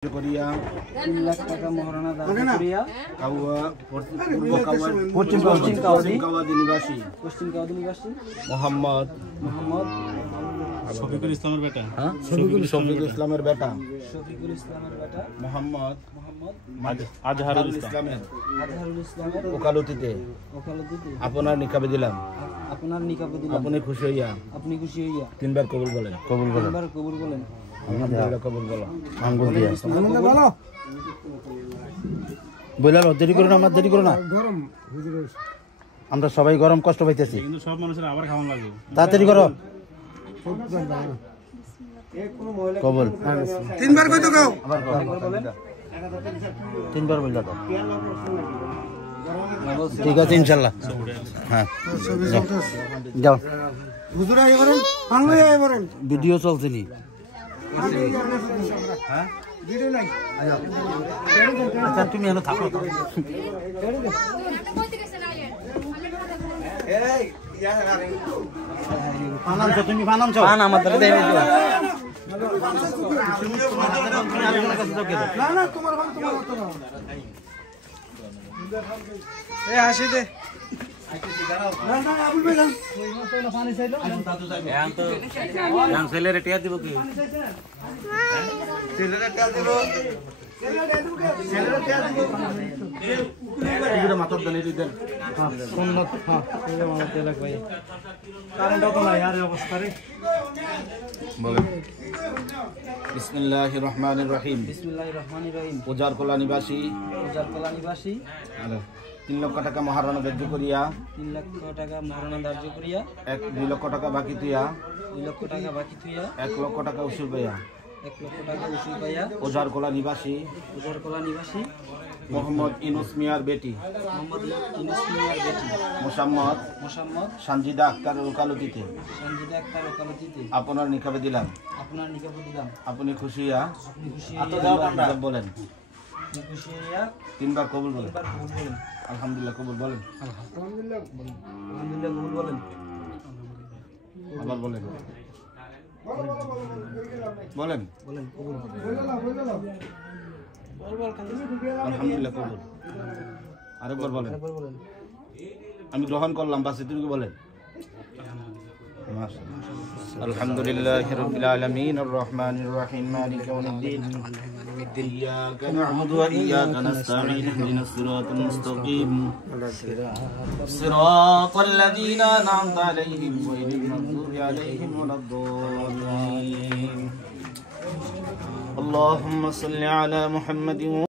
করিয়া 3 লাখ টাকা মহারণা দান করিয়া পশ্চিম কাওয়াদি নিবাসী মোহাম্মদ শফিকুল ইসলামের বেটা শফিকুল ইসলামের বেটা মোহাম্মদ আজহারুল ইসলামের ওকালতিতে আপনার নিকাবে দিলাম আপনি খুশি হইয়া 3 বার কবুল বলেন আলহামদুলিল্লাহ কবুল বলো আঙ্গুল দিয়া বলো বলার দেরি করো না আমার দেরি করো না গরম আমরা সবাই গরম কষ্ট পাইতেছি কিন্তু সব মানুষের আবার খাওয়া লাগবে তাড়াতাড়ি করো কবুল 3 বার কই তো গাও আবার 3 বার বললা তো ঠিক আছে ইনশাআল্লাহ হ্যাঁ যাও হুজুর আই বলেন বাংলা আই বলেন ভিডিও চলছে নি হ্যাঁ ভিডিও নাই আচ্ছা তুমি এখানে থাকো তো এই ইয়া রে পানামছো তুমি পানামছো পান আমাদের দেই না না না তোমার মত না এ হাসি দে না না আবুল ভাই যান পানি চাইলো এখন তো জান ছেলেরে টিয়া দিব কি ছেলেরে টিয়া দিব এগুলো মাথার দানি দেন সুন্নত হ্যাঁ এই আমাদের লাগ ভাই কারেন্ট তো নাই আর অবস্থা রে বলেন বিসমিল্লাহির রহমানির রহিম উজারকলা নিবাসী 3 লক্ষ টাকা মহারণা ধার্য করিয়া 3 লক্ষ টাকা মহারণা ধার্য করিয়া 2 লক্ষ টাকা বাকি তুইয়া 2 লক্ষ টাকা বাকি থুইয়া 1 লক্ষ টাকা উসুল পাইয়া 1 লক্ষ টাকা উসুল পাইয়া উজারকলা নিবাসী মোহাম্মদ ইনুস মিয়ার বেটি মোসাম্মদ সানজিদা আক্তারের ওকালতিতে আপনার নিকাবে দিলাম আপনি খুশি হইয়া বলেন 3 বার কবুল বলেন আলহামদুলিল্লাহ কবুল বলেন আবার বলেন আলহামদুলিল্লাহ কবুল আরেকবার বলেন আমি গ্রহণ করলাম বাস তুমি বলেন আলহামদুলিল্লাহি রাব্বিল আলামিন আর রহমানির রহিম মালিক ইয়াউমিদ্দিন ইয়্যাকা না'বুদু ওয়া ইয়্যাকা নাস্তাঈন ইহদিনাস সিরাতাল মুস্তাকিম সিরাতাল লাযীনা আন'আমতা আলাইহিম গায়রিল মাগদুবি আলাইহিম ওয়ালাদ-দাল্লিন اللهم صل على محمد